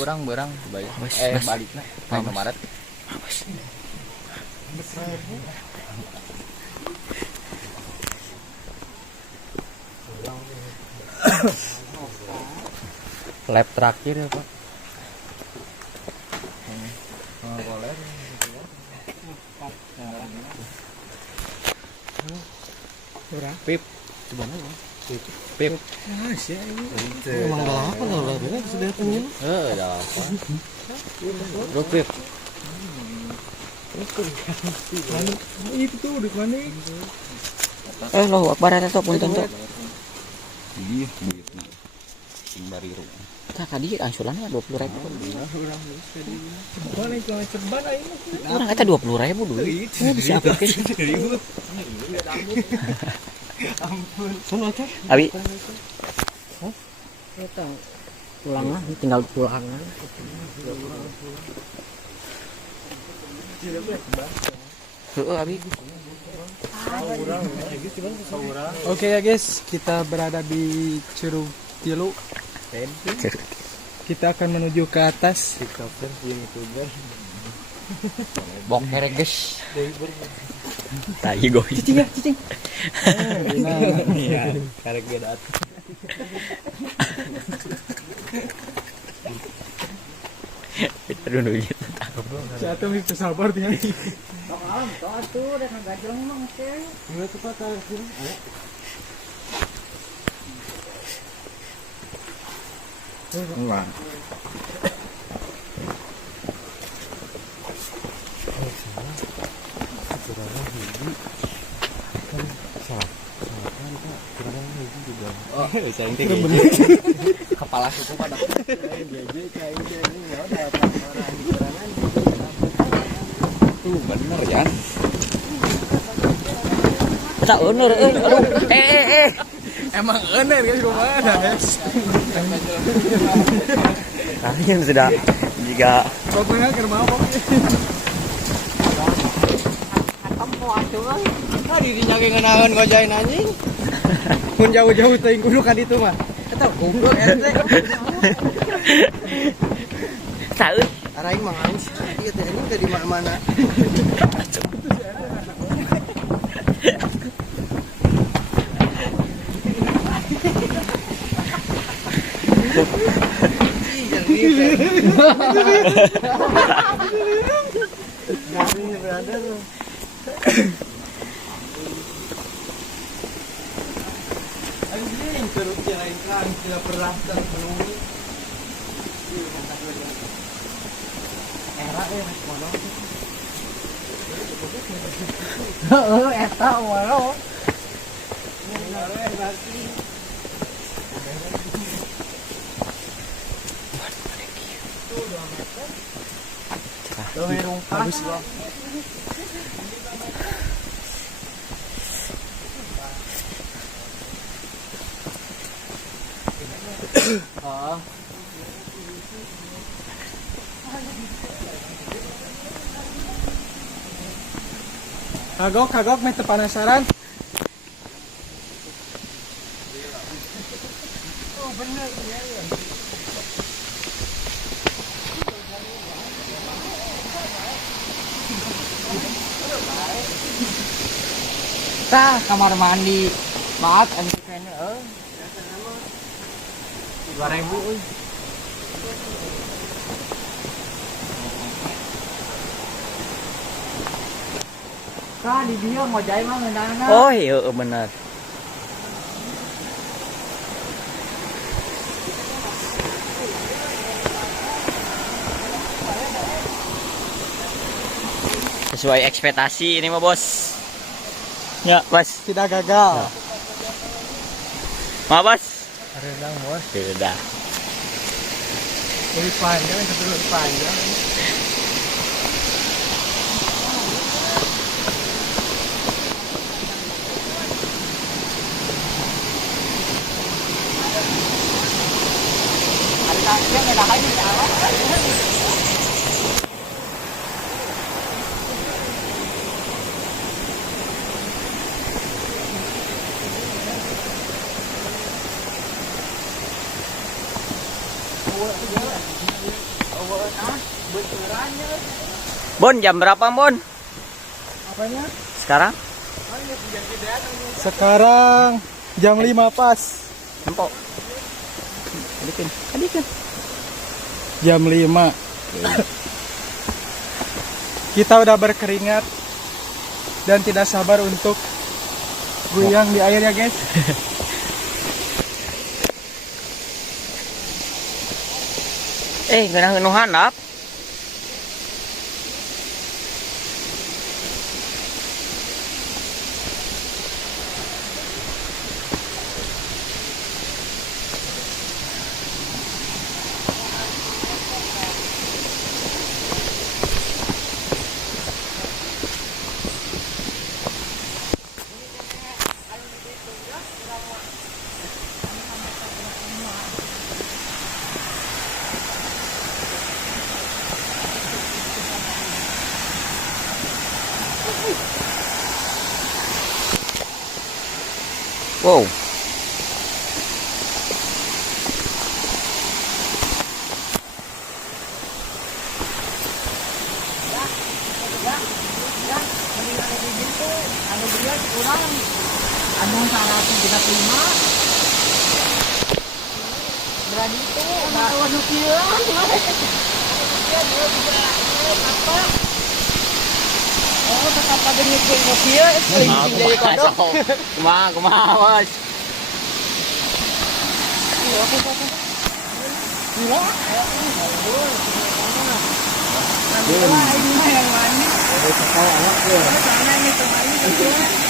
orang berang bayar. Balik nah. Maret. Lab terakhir ya Pak. Pip, coba mana? Pip. Ah, sih ini. Emang enggak apa enggak ada sudah punya. Ada apa? Bro Pip. Itu tuh di mana? Loh, akbar eta punten tuh. Iya, duitnya. Dari rumah. Tah tadi angsurannya 20.000. Mana itu ceban aing. Orang kata 20.000 dulu. Bisa aplikasi. Ampun. Sono aja. Abi. Eta pulangan tinggal pulangan. Abi. Oke ya guys, kita berada di Curug Tilu. Kita akan menuju ke atas. Bok hereges. Tai go. Cicing ya, cicing. Iya, karek ge dat. Aduh nuju. Jatuh itu sabar dia. Bakalan to atuh udah ngagajleng mah teh. Enggak tepat tarik sini. Enggak. Oh, saya kepala itu pada tuh bener ya. Tak bener aduh. Emang ener guys kemana guys? Kalian sudah jika Bapaknya ke rumah apa? Kamu atuh. Tadi dijaga ngenahan ngojain anjing. Mun jauh-jauh teuing kudu ka ditu mah. Eta goblok ente. tahu Araing mah harus ieu teh anjing dari mana-mana. Anjing terus jalan kan tidak pernah terpenuhi. Era mas mono. Eta wae. Bagus. Kagok, meh teu penasaran. Tah kamar mandi. Maaf ente kene 2.000 euy. Tah di dieu ngojay mah ngeunana. oh iya bener sesuai ekspektasi ini mah bos ya bos Tidak gagal. mah bos Rendang bos. sudah Lebih panjang, satu lebih panjang. Bon, jam berapa, Bon? Apanya? Sekarang? Sekarang jam 5 pas. Empok. Adikin. Jam 5. Kita udah berkeringat dan tidak sabar untuk goyang di air ya guys. Ganang nu handap. Wow. Anu 135 berani itu nah warna kieu oh tetap pada nyukur kieu jadi kodok Kumaha, Bos. gila ini mah yang mana soalnya ini temannya kedua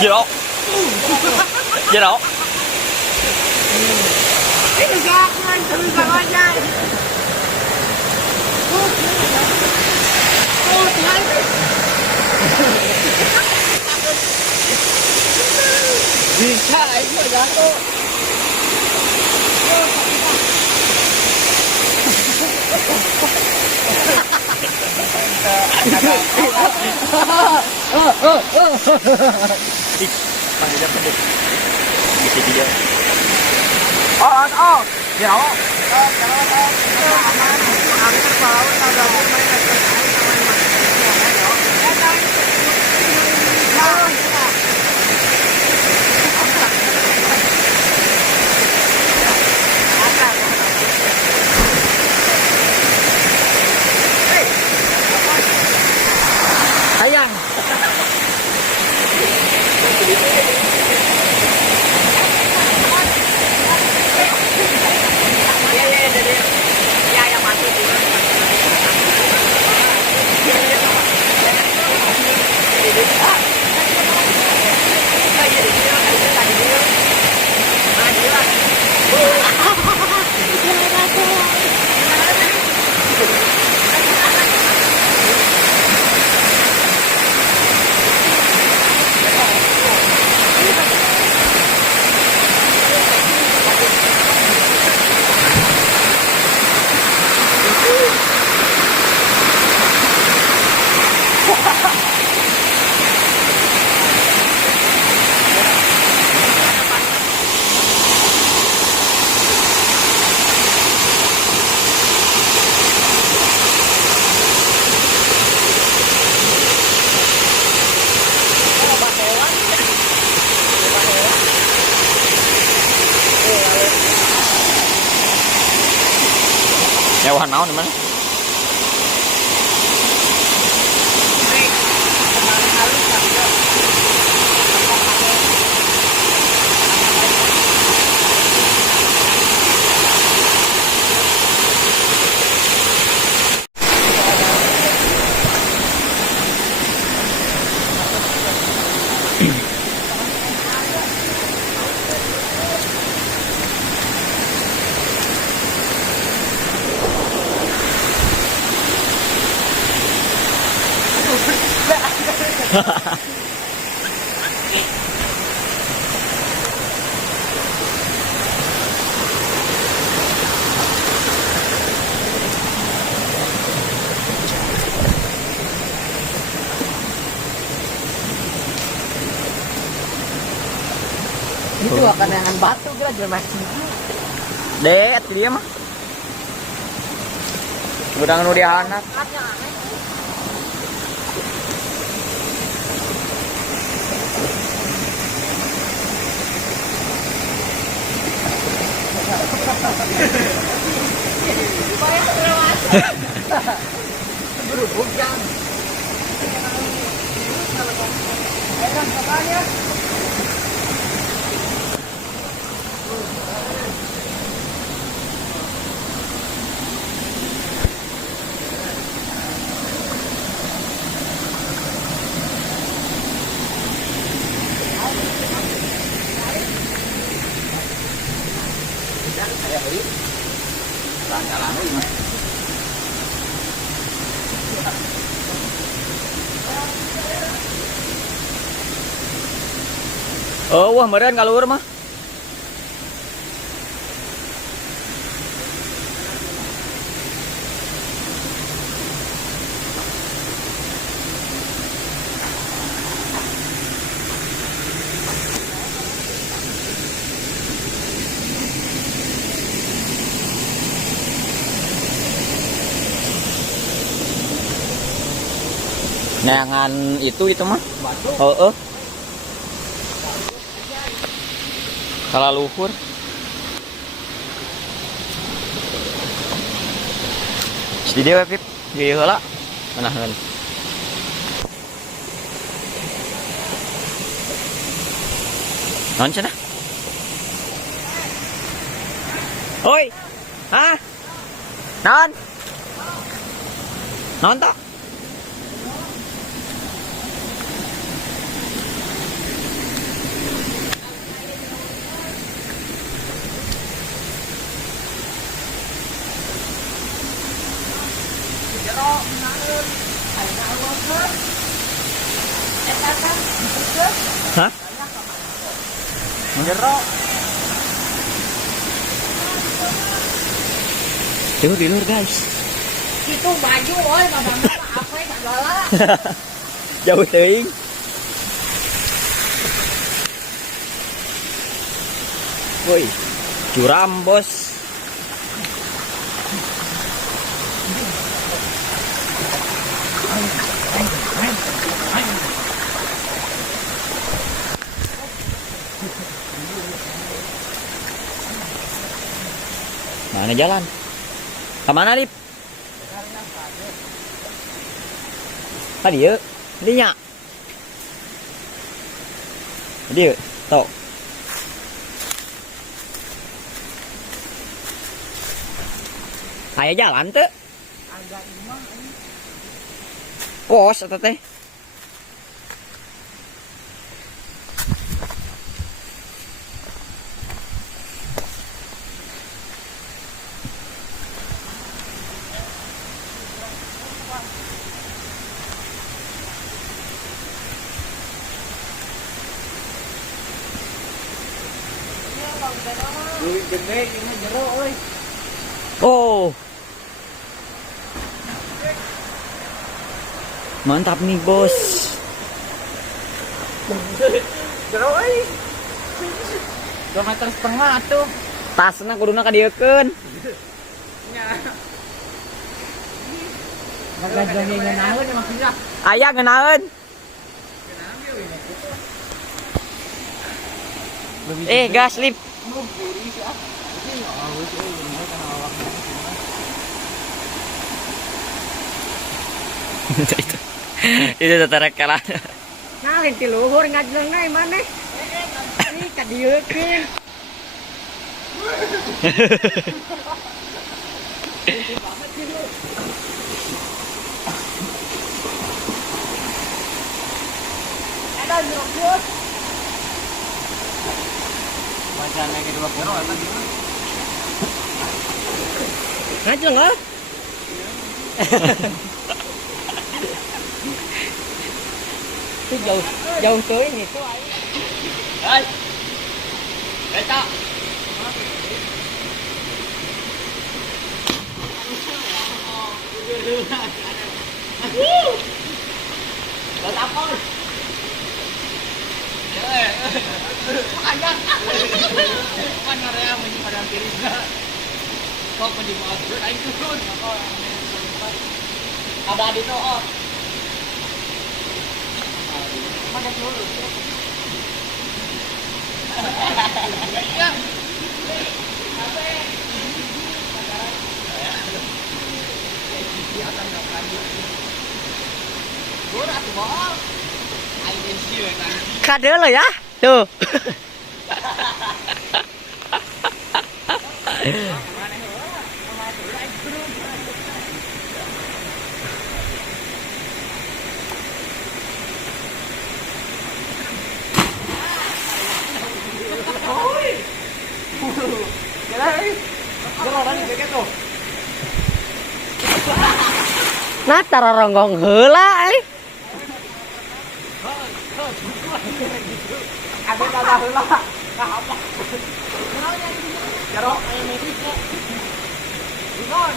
Gì đâu? Gì đâu? Bisa itu jatuh. Panggilnya pendek. Gitu dia. Oh, ya. Sayang. Nyewa naon di mana? Itu akan dengan batu kira jual masih. Det dia mah. Gudang nu dia anak. Berhubung kan. Oh, wah meureun kaluhur mah. Neangan itu mah. Kalau luhur. Di dewe Pip, di heula. Manahan. Non cenah. Oi. Hah? Non. Non tak? Hah? Jero. Di luar guys. Itu baju oi babana apa ya segala. Jauh teuing. Woi, curam bos. Mana jalan? Kemana Lip? Tadi ya, dinya. Dia, tok. Aya jalan tuh. Agak imah ini. Pos eta teh. Duit gede ini jero euy. Oh. Mantap nih, Bos. Jero euy. 2,5 meter tuh. Tasna kuduna kadiekeun. Magajangnya ngenaeun ya maksudnya. Aya ngeunaeun. Gas Lip. Itu tatarak kalah. Nah, lenti luhur ngajeng nae maneh. Ini kadiekeun. Ada nyerobot. Bacanya ke 2 kilo eta gimana? Ngajeng ah. Itu jauh teuing itu. Hai. Eta. Datapon. Mana rea menyimpadan tirisna. Kok menyimpadan aing turun. Ada di toh. Mana dulu. Kade lo ya. Tuh. Nah, tararonggong heula euy. Ada dada heula. Ka apa? Jero aya medis kok. Dinon.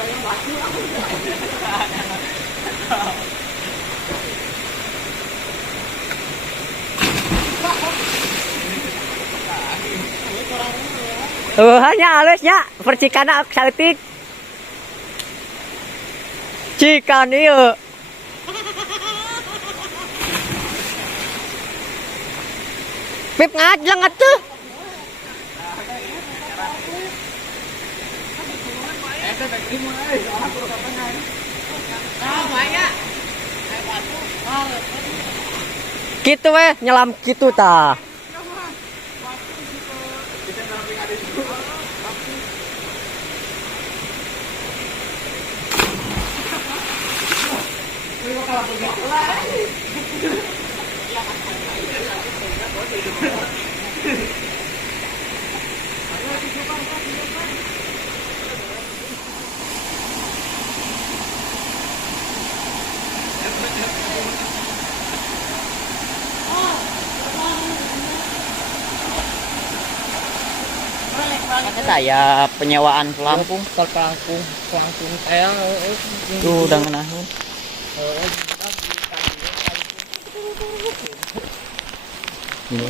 Jangan batu aku. Hanya halusnya percikana saletik. Cikan ieu. Pip ngajeng atuh. Gitu weh nyelam gitu ta. Kata saya penyewaan pelampung. Pelangkung saya Tuh udah ngenahin. Ini.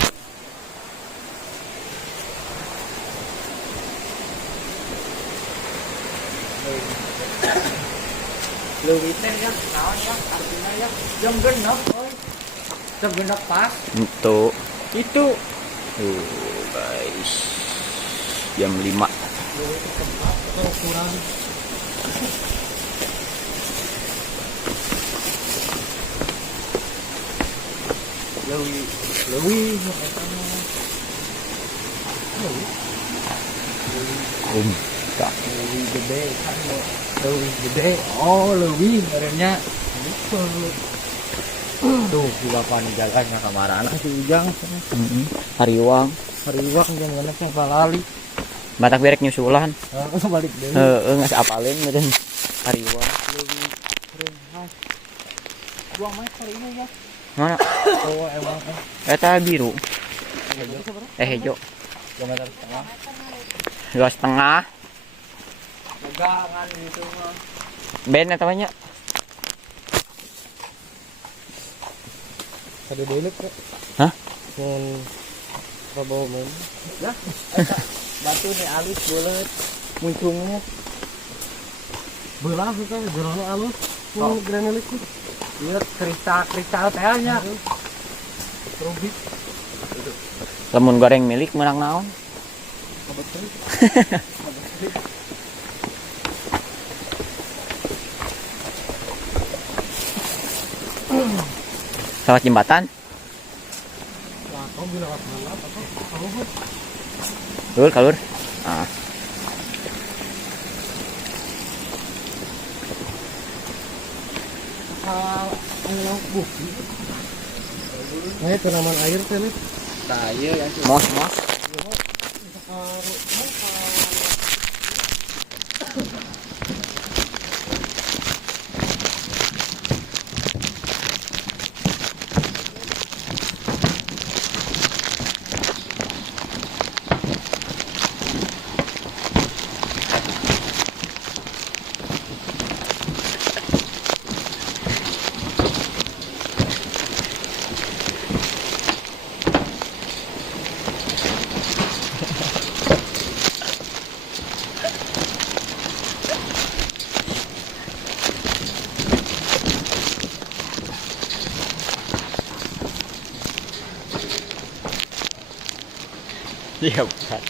leuwih teh ya naon ya artinya ya jam genep euy. Jam genep pas Itu. itu Tuh guys. Jam 5. atau kurang. Leuwih Tak. leuwih gede kan leuwih gede. Oh, leuwih ngarannya. Tuh, dilakukan jalannya kamarana si Ujang. Hariwang. Hariwak yang genep yang palali. Batak berek nyusulan. Balik deui. Heeh geus apalin meureun. Hariwang. Buang meter ini ya. Mana? Oh, emang Eta biru. Hejo. 2 meter setengah. 2,5. Megangan gitu mah. Ben eta banyak. Ada deuleuh kok. Hah? Mun prabowo men. Ya, eta batu nih alus bulet muncungnya. Belah kita jerone alus. Mun granulik. Ieu kristal teh nya. Rubik. Lamun goreng milik menang naon? Lewat jembatan? Kalur. Ah. Nah, tanaman air teh nih. Saya ya. Mos. Iya bukan.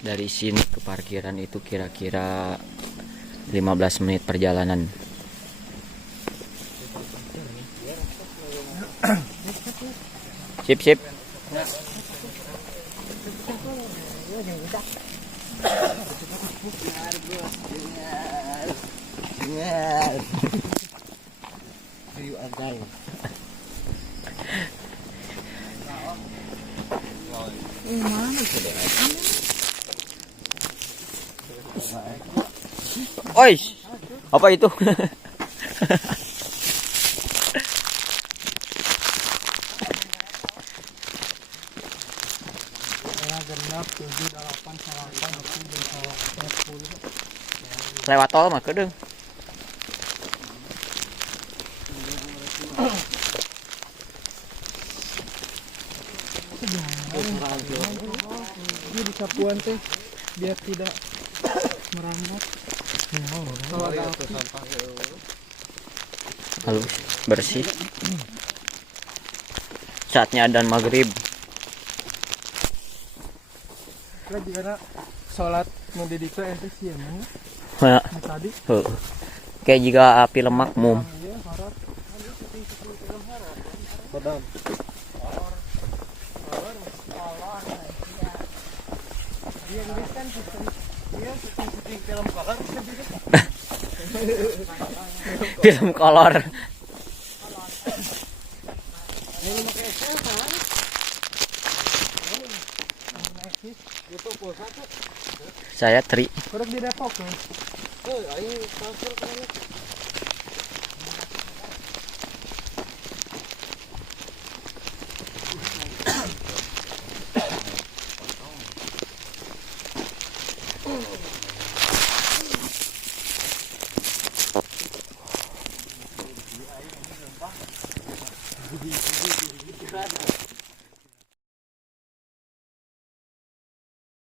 Dari sini ke parkiran itu kira-kira 15 menit perjalanan. Sip. Oi, apa itu? Genap 7 8 9 10. Lewat tol mah kedeung. Ini di sapuan teh biar tidak merambat. Kalau ada api. Halus, bersih. Saatnya adzan maghrib. Lagi karena sholat mau di ditu ente siang Nah, tadi. kayak jika api lemak mum. Iya, harap. Padam. Dia nulis kan sistem dia syuting film kolor Film kolor. ini pakai Excel kan? Itu pulsa tuh. Saya Tri. Kurang di Depok kan? Ayo transfer kan.